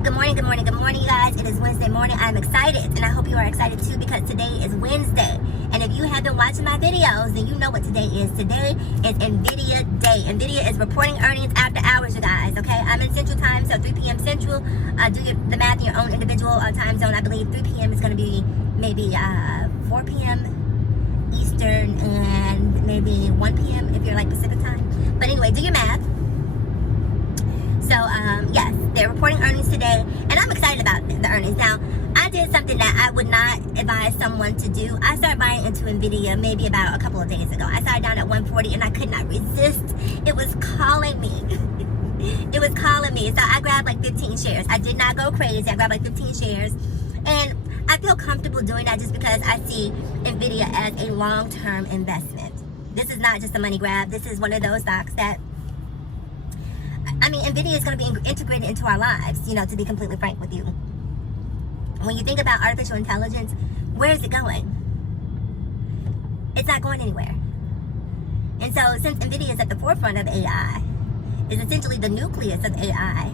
Good morning, good morning, good morning, you guys. It is Wednesday morning. I'm excited, and I hope you are excited too, because today is Wednesday. And if you have been watching my videos, then you know what today is. Today is NVIDIA Day. NVIDIA is reporting earnings after hours, you guys, okay? I'm in Central Time, so 3 p.m. Central. Do the math in your own individual time zone. I believe 3 p.m. is going to be maybe 4 p.m. Eastern and maybe 1 p.m. if you're like Pacific Time. But anyway, do your math. So, yes, they're reporting earnings today, and I'm excited about the earnings. Now, I did something that I would not advise someone to do. I started buying into NVIDIA maybe about a couple of days ago. I started down at 140, and I could not resist. It was calling me. It was calling me. So I grabbed like 15 shares. I did not go crazy. I grabbed like 15 shares, and I feel comfortable doing that just because I see NVIDIA as a long-term investment. This is not just a money grab. This is one of those stocks that, I mean, NVIDIA is going to be integrated into our lives, you know, to be completely frank with you. When you think about artificial intelligence, where is it going? It's not going anywhere. And so since NVIDIA is at the forefront of AI, is essentially the nucleus of AI,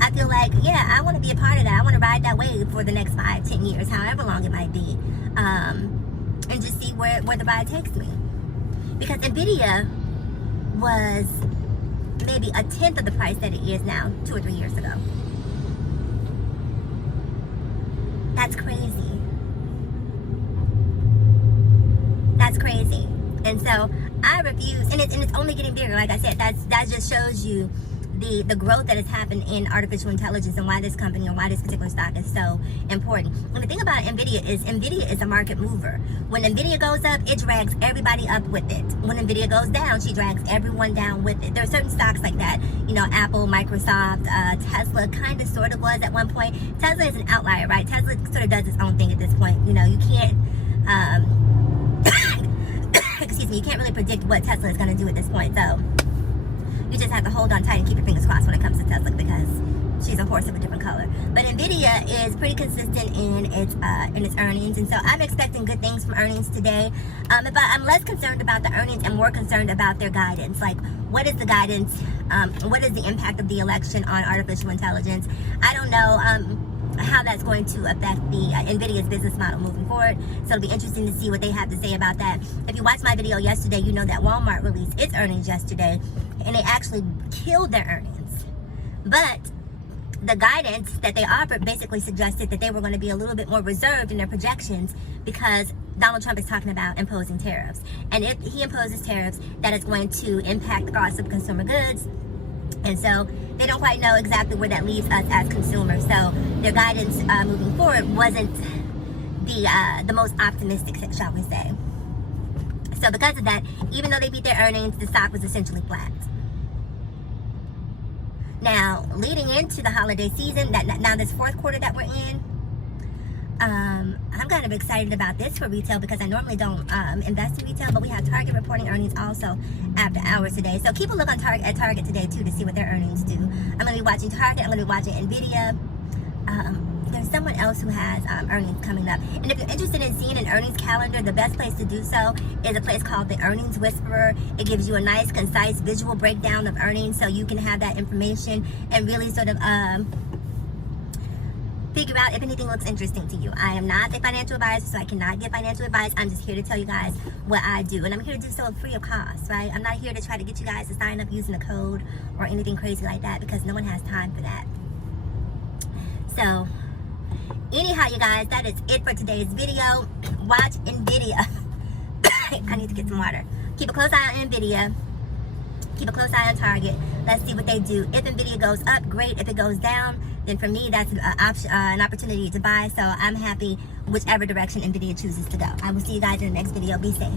I feel like, yeah, I want to be a part of that. I want to ride that wave for the next 5, 10 years, however long it might be, and just see where the ride takes me. Because NVIDIA was maybe a tenth of the price that it is now 2 or 3 years ago. That's crazy. That's crazy. And so I refuse, and it's only getting bigger. Like I said, that just shows you the growth that has happened in artificial intelligence and why this company or why this particular stock is so important. And the thing about NVIDIA is a market mover. When NVIDIA goes up, it drags everybody up with it. When NVIDIA goes down, she drags everyone down with it. There are certain stocks like that. You know, Apple, Microsoft, Tesla kind of sort of was at one point. Tesla is an outlier, right? Tesla sort of does its own thing at this point. You know, you can't, excuse me, you can't really predict what Tesla is going to do at this point, though. You just have to hold on tight and keep your fingers crossed when it comes to Tesla, because she's a horse of a different color. But NVIDIA is pretty consistent in its earnings, and so I'm expecting good things from earnings today. But I'm less concerned about the earnings and more concerned about their guidance. Like, what is the guidance? What is the impact of the election on artificial intelligence? I don't know how that's going to affect the NVIDIA's business model moving forward. So it'll be interesting to see what they have to say about that. If you watched my video yesterday, you know that Walmart released its earnings yesterday, and they actually killed their earnings. But the guidance that they offered basically suggested that they were going to be a little bit more reserved in their projections, because Donald Trump is talking about imposing tariffs. And if he imposes tariffs, that is going to impact the cost of consumer goods. And so they don't quite know exactly where that leaves us as consumers. So their guidance moving forward wasn't the most optimistic, shall we say. So because of that, even though they beat their earnings, the stock was essentially flat. Now, leading into the holiday season, now this fourth quarter that we're in, I'm kind of excited about this for retail, because I normally don't invest in retail, but we have Target reporting earnings also after hours today. So keep a look on Target today too, to see what their earnings do. I'm going to be watching Target. I'm going to be watching NVIDIA. There's someone else who has earnings coming up. And if you're interested in seeing an earnings calendar, the best place to do so is a place called the Earnings Whisperer. It gives you a nice, concise visual breakdown of earnings, so you can have that information and really sort of figure out if anything looks interesting to you. I am not a financial advisor, so I cannot give financial advice. I'm just here to tell you guys what I do, and I'm here to do so free of cost, right? I'm not here to try to get you guys to sign up using a code or anything crazy like that, because no one has time for that. So anyhow, you guys, that is it for today's video. Watch NVIDIA. I need to get some water. Keep a close eye on NVIDIA. Keep a close eye on Target. Let's see what they do. If NVIDIA goes up, great. If it goes down, then for me, that's an opportunity to buy. So I'm happy whichever direction NVIDIA chooses to go. I will see you guys in the next video. Be safe.